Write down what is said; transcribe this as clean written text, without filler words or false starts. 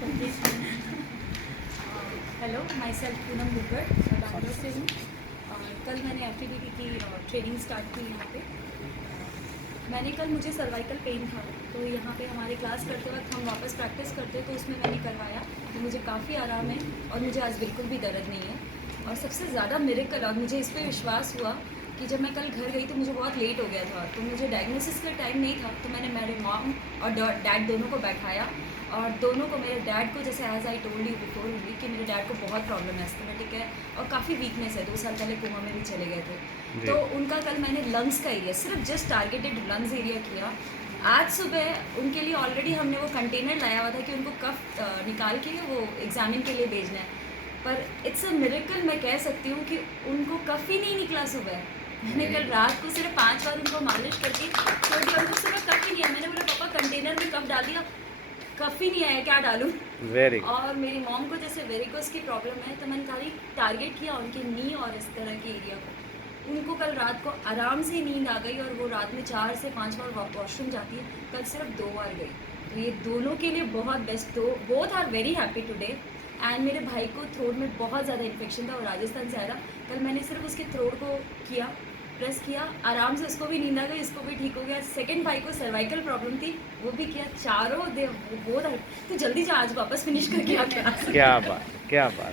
Hello, my self Poonam Booker, मैं बैंगलोर से हूँ। और कल मैंने एफटीडीटी की ट्रेनिंग स्टार्ट की यहाँ पे। मैंने कल मुझे सर्वाइकल पेन था, तो यहाँ पे हमारे क्लास करते वक्त हम वापस प्रैक्टिस करते तो उसमें मैंने करवाया, तो मुझे काफ़ी आराम है और मुझे आज बिल्कुल भी दर्द नहीं है। और सबसे ज़्यादा मिरेकल, और मुझे इस पर विश्वास हुआ कि जब मैं कल घर गई तो मुझे बहुत लेट हो गया था, तो मुझे डायग्नोसिस का टाइम नहीं था, तो मैंने मेरे मॉम और डैड दोनों को बैठाया और दोनों को, मेरे डैड को जैसे as I told you before हुई कि मेरे डैड को बहुत प्रॉब्लम है, एस्थमेटिक है और काफ़ी वीकनेस है, 2 साल पहले कोमा में भी चले गए थे। तो उनका कल मैंने लंग्स का एरिया, सिर्फ जस्ट टारगेटेड लंग्स एरिया किया। आज सुबह उनके लिए ऑलरेडी हमने वो कंटेनर लाया हुआ था कि उनको कफ निकाल के वो एग्जामिन के लिए भेजना है, पर इट्स अ मिरेकल, मैं कह सकती हूँ कि उनको कफ ही नहीं निकला सुबह। मैंने कल रात को सिर्फ 5 बार उनको मालिश करके छोड़ दिया, उनको सिर्फ कफ ही नहीं आया। मैंने बोला पापा कंटेनर में कफ डाल दिया, कफ ही नहीं आया, क्या डालूं? वेरी और मेरी मॉम को जैसे वेरिकोस की प्रॉब्लम है, तो मैंने खाली टारगेट किया उनके नी और इस तरह के एरिया को। उनको कल रात को आराम से नींद आ गई और वो रात में 4 से 5 बार वॉशरूम जाती है, कल सिर्फ 2 बार गई। तो ये दोनों के लिए बहुत बेस्ट, दो both are very happy today. And मेरे भाई को थ्रोट में बहुत ज़्यादा इन्फेक्शन था, वो राजस्थान से आया था। कल मैंने सिर्फ उसके थ्रोट को किया, प्रेस किया, आराम से उसको भी नींद आ गई, इसको भी ठीक हो गया। सेकंड भाई को सर्वाइकल प्रॉब्लम थी, वो भी किया। चारों दे वो बहुत, तो जल्दी जा आज वापस फिनिश करके आ क्लास। क्या बात, क्या बात।